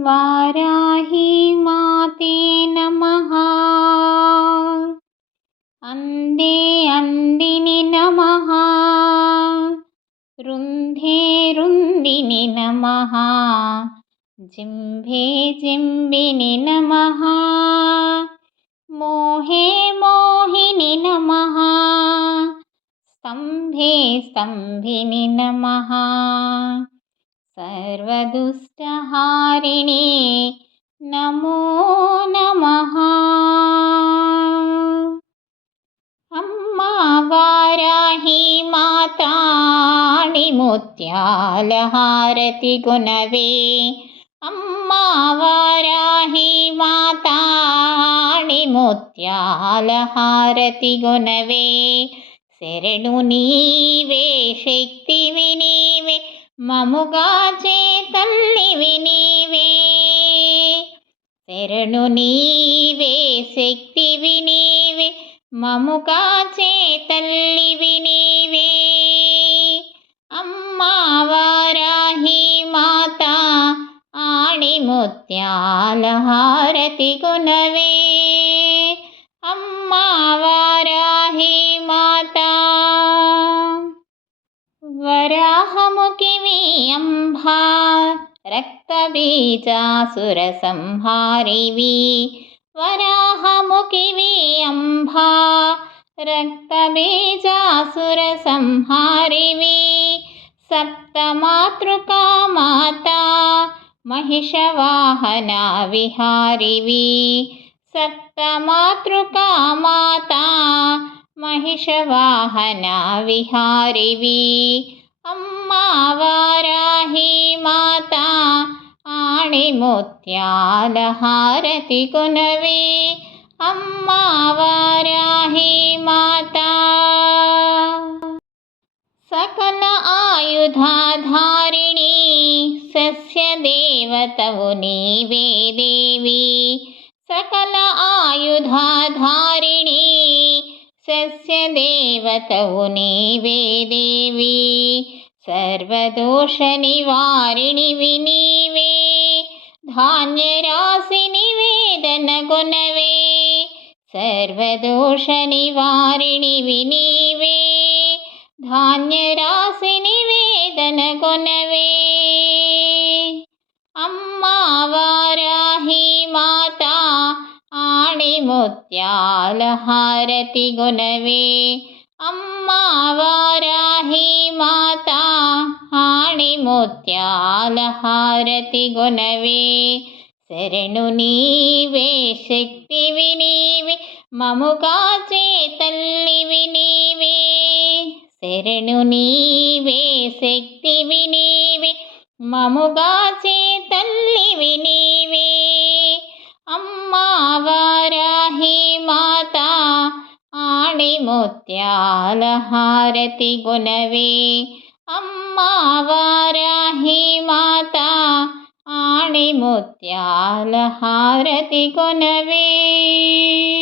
वाराही माते नमः। अंदे अंदिनि नमः। रुंधे रुंदिनि नमः। जिंभे जिंबिनि नमः। मोहे मोहिनि नमः। स्तंभे स्तंभिनि नमः। सर्वदुष्टहारिणे नमो नमः। अम्मा वाराही माता मुत्यालहारति गुणवे। अम्मा वाराही माता मुत्यालहारति गुणवे। శరణు నీవే శక్తివి నీవే మముగాచే తల్లివి నీవే. శరణు నీవే శక్తివి నీవే మముగాచే తల్లివి నీవే. అమ్మా వారాహి మాతా ఆణిముత్యాల హారతి గుణవే. అమ్మా వారాహి మాతా వరాహముఖివి అంబా రక్తబీజాసుర సంహారివి. వరాహముఖివి అంబా రక్తబీజాసుర సంహారివి. సప్తమాతృకా మాతా మహిషవాహన విహారివి. సప్తమాతృకా మాతా మహిషవాహన విహారివి. అమ్మా వారాహి మాతా ఆణిముత్యాల హారతి గుణవే. అమ్మా వారాహి మాతా సకల ఆయుధాధారిణి సస్యదేవతవు నీవే దేవి. సకల ఆయుధాధారిణి సస్యదేవతవు నీవే దేవి. సర్వదోష నివారిణివి నీవే. ధాన్యరాశి నివేదన గుణవే. సర్వదోష నివారిణివి నీవే. ధాన్యరాశి నివేదన గుణవే. అమ్మా వారాహి మాతా ఆణిముత్యాల హారతి గుణవే. అమ్మా వారాహి మాతా ఆణిముత్యాల హారతి గుణవే. శరణు నీవే శక్తివి నీవే మముగాచే తల్లివి నీవే. శరణు నీవే శక్తివి నీవే మముగాచే తల్లివి నీవే. అమ్మా వారాహి మాతా ఆణిముత్యాల హారతి గుణవే. అమ్మా వారాహి మాతా ఆణిముత్యాల హారతి గుణవే.